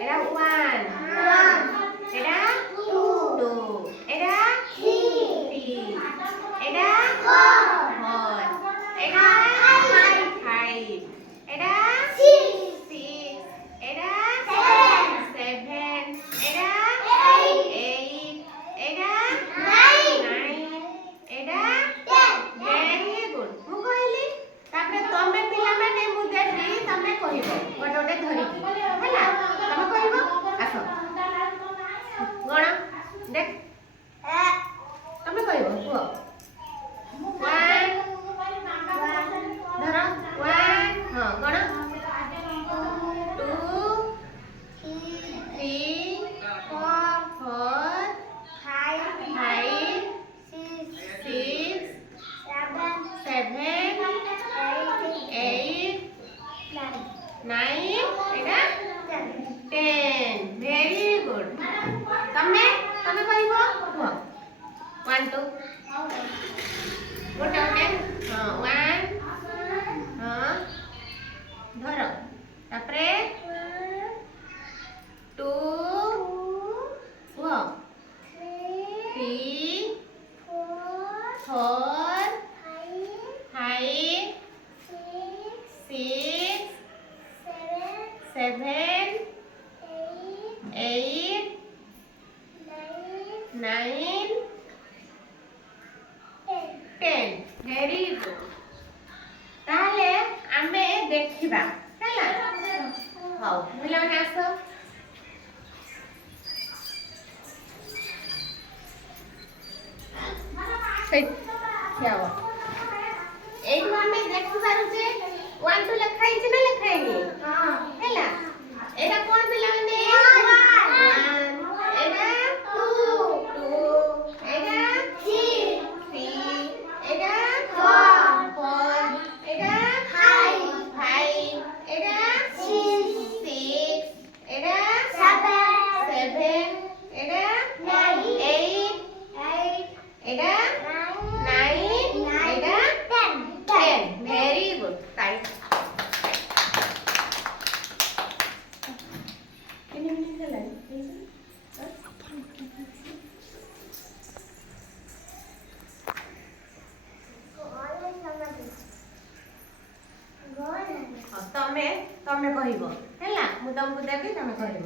এটা 1 এটা 2 এটা 3 এটা 4 এটা 5 এটা 6 এটা 7 এটা 8 এটা 9 এটা 10 very good ମୁଁ କହିଲି ତାପରେ ତମେ ପିଲାମାନେ ମୁଁ ଦେବି ତମେ କହିବ ଗୋଟେ ଗୋଟେ ଧରିକି ହେଲା ତମେ କହିବ ଆସ ଗଣ ଦେଖ ତମେ କହିବ କୁହ 1 ଧର 1 ହଁ ଗଣ 2 3 4 5 6 7 8 9 এটা 10 very good ତମେ ତମେ କହିବ କୁହ 1 2 ଗୋଟେ ଗୋଟେ ହଁ 1 ହଁ ଧର ତାପରେ 2 କୁହ 3 4 5 6 7 8 9 10 very good ତାହେଲେ ଆମେ ଦେଖିବା ହେଲା ହଉ ପିଲାମାନେ ଆସ এইটু আমি দেখতে পারুছে 1 2 লেখা হইছে না লেখা হইনি ହେଲା এটা কোন পিলাମାନେ 1 এটা 2 এটা 3 এটা 4 এটা 5 এটা 6 এটা 7 এটা 8 এটা 9 এটা 10 very good right ini jalan ତମେ ତମେ କହିବ ହେଲା ମୁଁ ତମକୁ ଦେବି ତମେ କହିବ